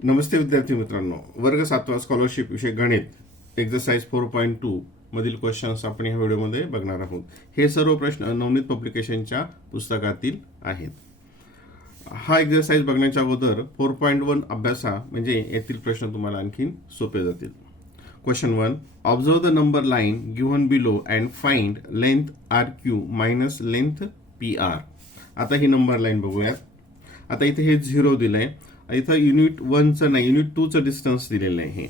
नमस्ते विद्यार्थी मित्रांनो, वर्ग 7वा स्कॉलरशिप विषय गणित एक्झरसाइज 4.2 मधील क्वेश्चन्स आपण या व्हिडिओमध्ये बघणार आहोत. हे सर्व प्रश्न नवनीत पब्लिकेशनच्या पुस्तकातील आहेत. हा एक्झरसाइज बघण्याच्या अगोदर 4.1 अभ्यासा म्हणजे येथील प्रश्न तुम्हाला आणखी सोपे जातील. Question 1. Observe the number line given below and find length RQ minus length PR. आता ही नंबर लाईन बघूयात. आता इथे हे 0 दिलंय. इथं युनिट 1चं नाही, युनिट 2चं डिस्टन्स दिलेलं आहे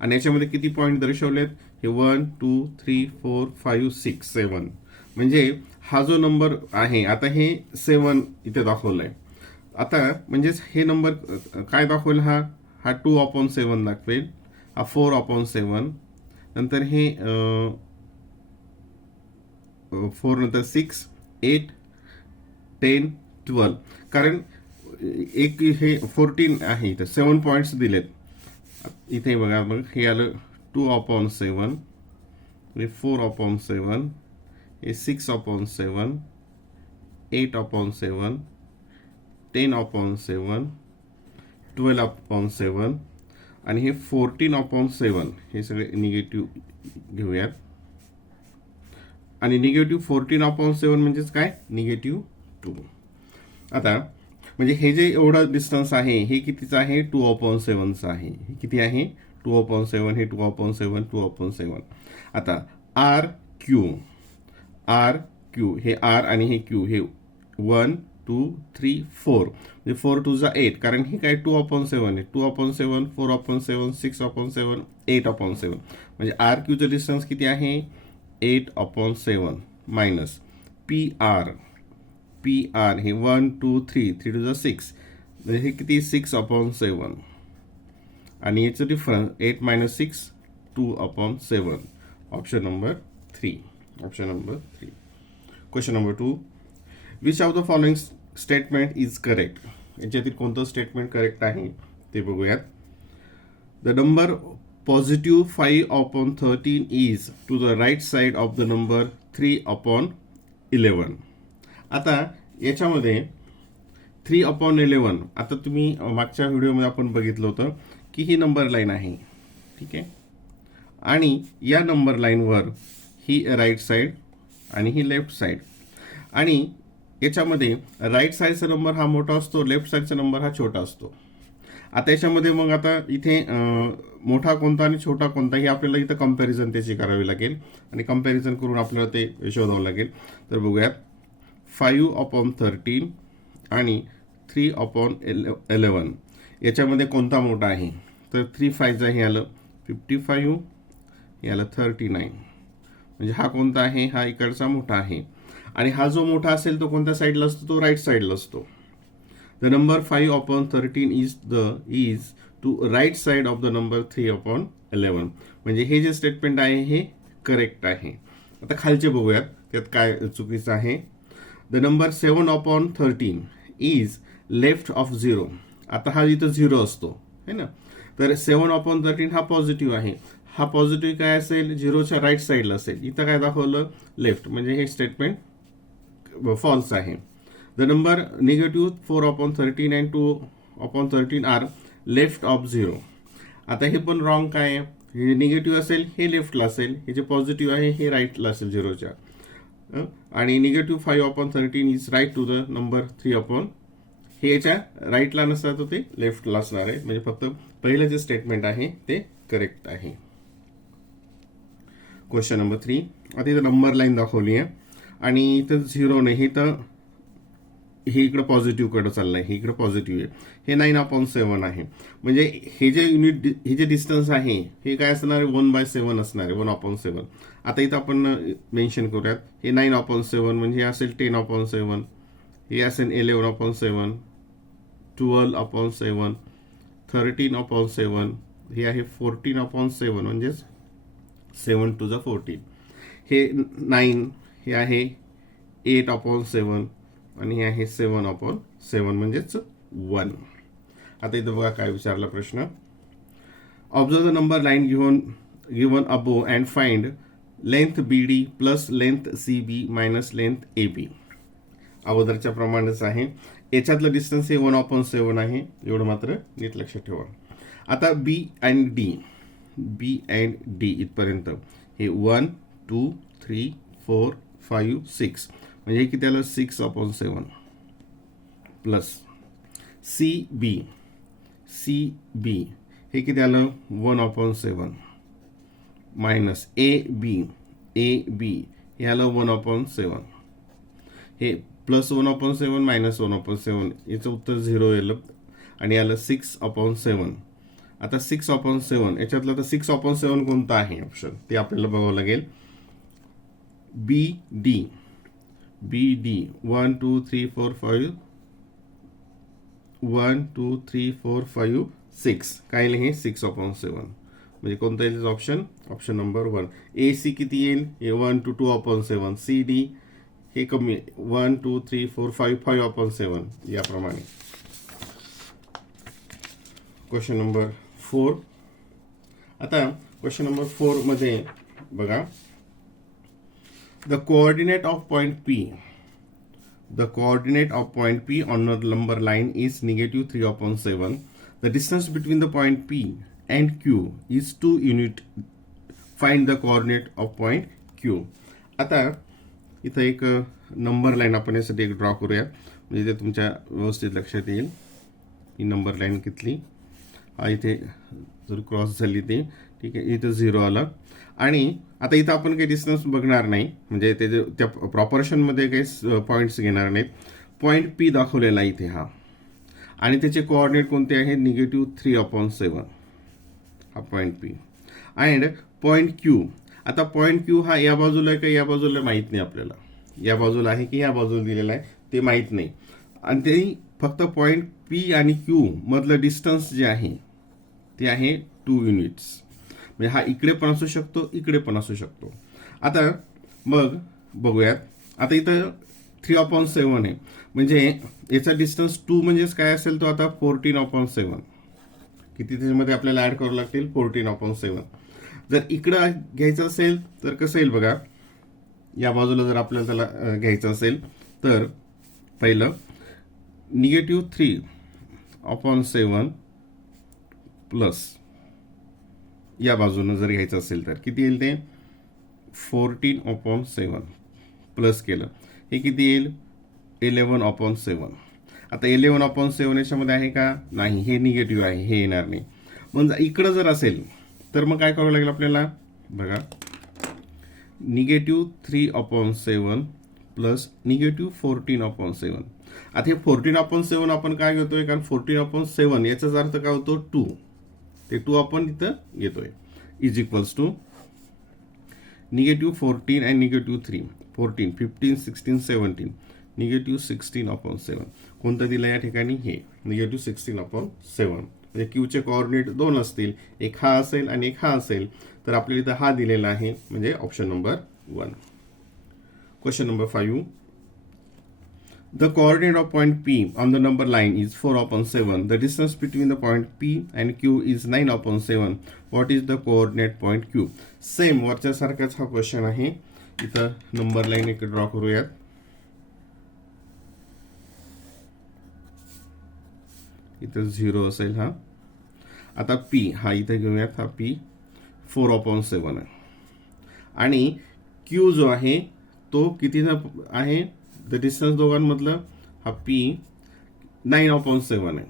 आणि याच्यामध्ये किती पॉईंट दर्शवलेत? हे 1 2 3 4 5 6 7. म्हणजे हा जो नंबर आहे, आता हे 7 इथे दाखवलंय. आता म्हणजेच हे नंबर काय दाखवेल? हा 2/7 दाखवेल, हा 4/7, नंतर हे 4 नंतर 6 8 10 12. कारण एक हे 14 आहे, इथं 7 पॉइंट्स दिलेत. इथे बघा, मग हे आलं 2/7, हे 4/7, हे 6/7, 8/7, 10/7, 12/7 आणि हे 14/7. हे सगळे निगेटिव्ह घेऊयात. आणि निगेटिव्ह 14/7 म्हणजेच काय? निगेटिव्ह 2. आता म्हणजे हे जे एवढं डिस्टन्स आहे, हे कितीचं आहे? 2/7चं आहे. हे किती आहे? 2/7. हे 2/7, 2/7. आता RQ हे R आणि हे Q, हे 1 2 3 4, म्हणजे 4 2 8. कारण हे काय? 2/7 आहे. 2/7, 4/7, 6/7, 8/7. म्हणजे RQचं डिस्टन्स किती आहे? 8/7 मायनस PR हे 1 2 3 3 2 6, म्हणजे हे किती? 6/7 आणि याचं difference 8 minus 6 2/7. Option number 3. Question number 2. Which of the following statement is correct? याच्यातील कोणतं स्टेटमेंट करेक्ट आहे ते बघूयात. The number positive 5/13 is to the right side of the number 3/11. आता याच्यामध्ये 3/11, आता तुम्ही मागच्या व्हिडिओमध्ये आपण बघितलं होतं की ही नंबर लाईन आहे, ठीक आहे, आणि या नंबर लाईनवर ही राईट साईड आणि ही लेफ्ट साईड, आणि याच्यामध्ये राईट साईडचा नंबर हा मोठा असतो, लेफ्ट साईडचा नंबर हा छोटा असतो. आता याच्यामध्ये मग आता इथे मोठा कोणता आणि छोटा कोणता हे आपल्याला इथं कंपॅरिझन त्याची करावी लागेल आणि कंपॅरिझन करून आपल्याला ते शोधावं लागेल. तर बघूयात. 5/13 आणि 3/11 याच्यामध्ये कोणता मोठा आहे? तर 3 5 हे आलं 55, हे आलं 39. म्हणजे हा कोणता आहे? हा इकडचा मोठा आहे. आणि हा जो मोठा असेल तो कोणत्या साईडला असतो? तो राईट साईडला असतो. The number 5/13 is to right side of the number 3/11. म्हणजे हे जे स्टेटमेंट आहे हे करेक्ट आहे. आता खालचे बघूयात त्यात काय चुकीचं आहे. The number 7/13 is left of 0. आता हा इथं 0 असतो है ना, तर 7/13 हा पॉझिटिव्ह आहे. हा पॉझिटिव्ह काय असेल? 0च्या राईट साईडला असेल. इथं काय दाखवलं? लेफ्ट. म्हणजे हे स्टेटमेंट फॉल्स आहे. The number negative 4/13 and 2/13 are left of 0. आता हे पण रॉंग. काय आहे? हे निगेटिव्ह असेल हे लेफ्टला असेल, हे जे पॉझिटिव्ह आहे हे राईटला असेल 0च्या. आणि negative 5/13 is right to the number 3/, हे याच्या राईटला नसणार तर ते लेफ्टला असणार आहे. म्हणजे फक्त पहिलं जे स्टेटमेंट आहे ते करेक्ट आहे. Question number 3. आता इथं नंबर लाईन दाखवली आहे आणि इथं 0 नाही, हे तर हे इकडं पॉझिटिव्ह कडे चाललंय, हे इकडं पॉझिटिव्ह आहे. हे 9/7 आहे. म्हणजे हे जे युनिट, हे जे डिस्टन्स आहे हे काय असणार आहे? 1/7 असणार आहे, 1/7. आता इथं आपण मेन्शन करूयात. हे 9/7 म्हणजे हे असेल 10/7, हे असेल 11/7, 12/7, 13/7, हे आहे 14/7 म्हणजेच 7 to the 14. हे 9, हे आहे 8/7 आणि हे आहे 7/7 म्हणजेच 1. आता इथं बघा काय विचारला प्रश्न. Observe the number line given above and find length BD plus length CB minus length AB. अगोदरच्या प्रमाणेच आहे. याच्यातलं डिस्टन्स हे 1/7 आहे, एवढं मात्र नीट लक्षात ठेवा. आता बी अँड डी इथपर्यंत हे 1 2 3 4 5 6 म्हणजे हे किती आलं 6/7 प्लस सी बी हे किती आलं 1/7 मायनस ए बी हे आलं 1/7 हे प्लस 1/7 मायनस 1/7 याचं उत्तर 0 येईल आणि आलं 6/7. आता 6/7 याच्यातलं तर 6/7 कोणतं आहे ऑप्शन ते आपल्याला बघावं लागेल. बी डी 1 2 3 4 5 1 2 3 4 5 6 काय येईल हे 6/7 म्हणजे कोणतं येईल ऑप्शन नंबर 1. ए सी किती येईल हे 1 to 2/7. सी डी हे कमी 1 2 3 4 5 5/7 याप्रमाणे. Question number 4. आता क्वेश्चन नंबर 4 मध्ये बघा, the coordinate of point P on a number line is -3/7. The distance between the point P and Q is 2 unit. Find the coordinate of point Q. आता इथं एक number line आपण यासाठी एक draw करूया म्हणजे ते तुमच्या व्यवस्थित लक्षात येईल. ही नंबर लाईन कितली हा इथे जर क्रॉस झाली ती ठीक आहे, इथं 0 आलं. आणि आता इथं आपण काही डिस्टन्स बघणार नाही म्हणजे त्याचे त्या प्रॉपोर्शनमध्ये काही पॉईंट्स घेणार नाहीत. पॉईंट पी दाखवलेला आहे इथे हा आणि त्याचे कोऑर्डिनेट कोणते आहेत -3/7 हा point P. And point Q, आता पॉईंट क्यू हा या बाजूला आहे का या बाजूला माहीत नाही आपल्याला, या बाजूला आहे की या बाजूला दिलेला आहे ते माहीत नाही. आणि ते फक्त पॉईंट पी आणि क्यू मधलं डिस्टन्स जे आहे ते आहे 2 युनिट्स. म्हणजे हा इकडे पण असू शकतो इकडे पण असू शकतो. आता मग बघूयात, आता इथं 3/7 आहे म्हणजे याचा डिस्टन्स 2 म्हणजेच काय असेल तो आता 14/7. किती त्याच्यामध्ये आपल्याला ऍड करावं लागतील 14/7. जर इकडं घ्यायचं असेल तर कसं येईल बघा, या बाजूला जर आपल्याला त्याला घ्यायचं असेल तर पहिलं -3/7 प्लस या बाजूनं जर घ्यायचं असेल तर किती येईल ते 14/7 प्लस केलं हे किती येईल 11/7. आता 11/7 याच्यामध्ये आहे का नाही, हे निगेटिव्ह आहे हे येणार नाही. मग इकडं जर असेल तर मग काय करावं लागेल आपल्याला बघा, -3/7 प्लस -14/7. आता हे 14/7 आपण काय घेतोय कारण 14/7 याचाच अर्थ काय होतो 2, ते 2 आपण इथं घेतोय इज इक्वल्स टू -14 आणि -3 14 15 16 17 -16/7. कोणतं दिलं या ठिकाणी हे -16/7. म्हणजे क्यूचे कोऑर्डिनेट 2 असतील, एक हा असेल आणि एक हा असेल तर आपल्याला इथं हा दिलेला आहे म्हणजे option number 1. Question number 5. The coordinate of point P on the number line is 4/7. The distance between the point P and Q is 9/7. What is the coordinate point Q? Same वरच्या सारखाच हा क्वेश्चन आहे. इथं number line एक draw करूयात. इथं 0 असेल हा. आता P हा इथे घेऊयात, हा P 4/7 आहे आणि Q जो आहे तो कितीचा आहे, द डिस्टन्स दोघांमधलं हा P 9/7 आहे.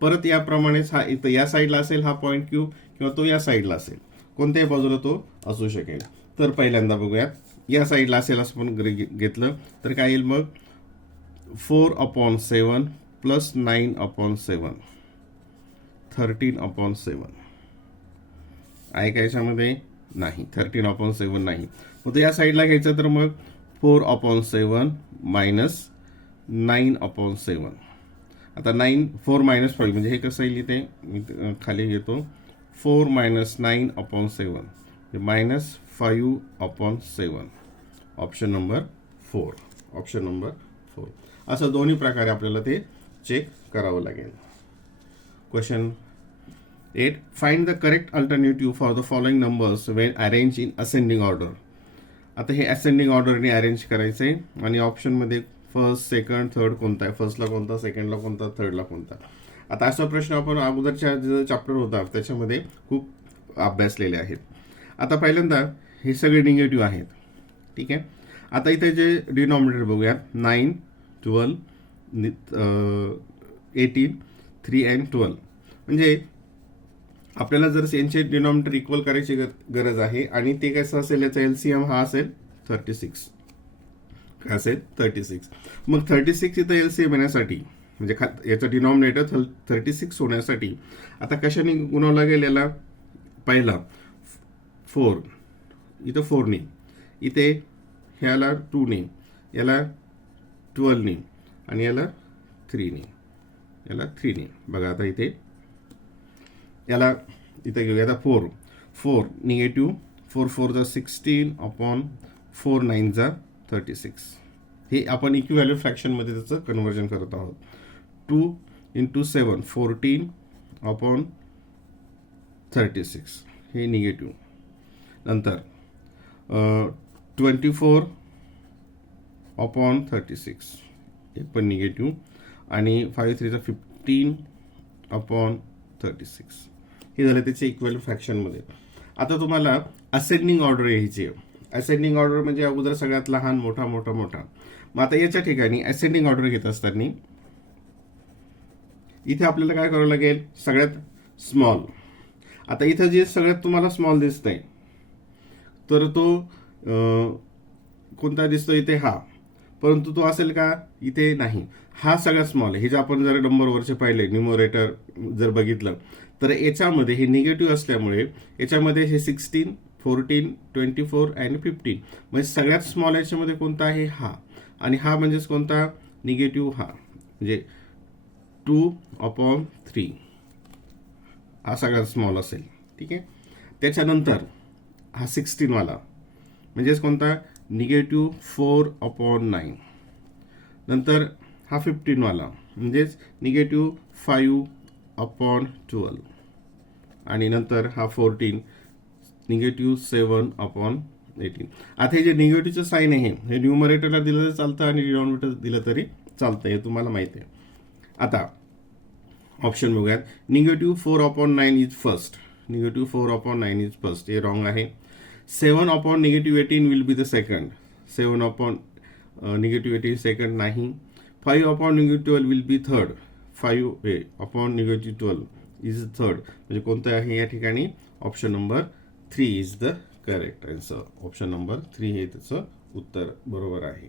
परत याप्रमाणेच हा इथं या साईडला असेल हा पॉईंट Q किंवा तो या साईडला असेल, कोणत्याही बाजूला तो असू शकेल. तर पहिल्यांदा बघूयात, या साईडला असेल असं पण घेतलं तर काय येईल मग 4/7 प्लस 9/7 13/7 आहे का याच्यामध्ये नाही, 13/7 नाही. मग या साईडला घ्यायचं तर मग 4/7 मायनस 9/7. आता 4 - 5 म्हणजे हे कसं येईल इथे मी खाली घेतो 4 - 9/7 -5/7. Option number 4. ऑप्शन नंबर 4 असं दोन्ही प्रकारे आपल्याला ते चेक करावं लागेल. Question 8. Find the correct alternative for the following numbers Wien arrange in ascending order. आता हे असेंडिंग ऑर्डरने अरेंज करायचंय आणि ऑप्शनमध्ये फर्स्ट सेकंड थर्ड कोणता आहे, फर्स्टला कोणता, सेकंडला कोणता, थर्डला कोणता. आता असा प्रश्न आपण अगोदरच्या जो चॅप्टर होता त्याच्यामध्ये खूप अभ्यासलेले आहेत. आता पहिल्यांदा हे सगळे निगेटिव्ह आहेत. ठीक आहे. आता इथे जे डिनॉमिनेटर बघूया, 9, 12, 18, 3 and 12. म्हणजे आपल्याला जर यांचे डिनॉमिनेटर इक्वल करायची गरज आहे आणि ते कसं असेल, याचा एलसीएम हा असेल 36. काय असेल 36. मग 36 इथं एलसीएम येण्यासाठी म्हणजे याचं डिनॉमिनेटर 36 होण्यासाठी आता कशाने गुणवलं लागेल याला, पहिला 4, इथं 4ने, इथे ह्याला 2ने, याला 12ने आणि याला 3ने, याला 3ने. बघा आता इथे याला इथे घेऊया. आता 4 निगेटिव्ह, 4 4 जा 16 अपॉन 4 9 जा 36. हे आपण इक्विव्हॅलेंट फ्रॅक्शनमध्ये त्याचं कन्व्हर्जन करत आहोत. 2 × 7 14 अपॉन 36 हे निगेटिव्ह. नंतर 24 अपॉन 36 हे पण निगेटिव्ह. आणि 5 3 जा 15 अपॉन 36 हे झालं त्याचे इक्विव्हॅलेंट फ्रॅक्शनमध्ये. आता तुम्हाला असेंडिंग ऑर्डर यायची आहे. असेंडिंग ऑर्डर म्हणजे अगोदर सगळ्यात लहान, मोठा मोठा मोठा. मग आता याच्या ठिकाणी असेंडिंग ऑर्डर घेत असताना इथे आपल्याला काय करावं लागेल, सगळ्यात स्मॉल. आता इथं जे सगळ्यात तुम्हाला स्मॉल दिसतंय तर तो कोणता दिसतो इथे, हा. परंतु तो असेल का, इथे नाही. हा सगळ्यात स्मॉल आहे. हे जे आपण जर नंबरवरचे पाहिले, न्यूमरेटर जर बघितलं तर याच्यामध्ये हे निगेटिव्ह असल्यामुळे याच्यामध्ये हे 16, 14, 24 आणि 15 म्हणजे सगळ्यात स्मॉल याच्यामध्ये कोणता आहे, हा. आणि हा म्हणजेच कोणता, निगेटिव्ह हा. म्हणजे 2/3 हा सगळ्यात स्मॉल असेल. ठीक आहे. त्याच्यानंतर हा 16 वाला म्हणजेच कोणता, निगेटिव्ह 4/9. नंतर हा 15 वाला म्हणजेच निगेटिव्ह 5/12. आणि नंतर हा 14 निगेटिव्ह 7/18. आता हे जे निगेटिव्हचं साईन आहे हे न्यूमरेटरला दिलं तरी चालतं आणि डिनॉमिनेटर दिलं तरी चालतं, हे तुम्हाला माहिती आहे. आता ऑप्शन बघूयात. Negative 4/9 is first. Negative 4/9 is first हे रॉंग आहे. 7/-18 will be the second. 7/-18 second नाही. 5/-12 will be third. 5/-12 is third. म्हणजे कोणतं आहे या ठिकाणी, option number 3 is the correct answer. Option number 3 हे त्याचं उत्तर बरोबर आहे.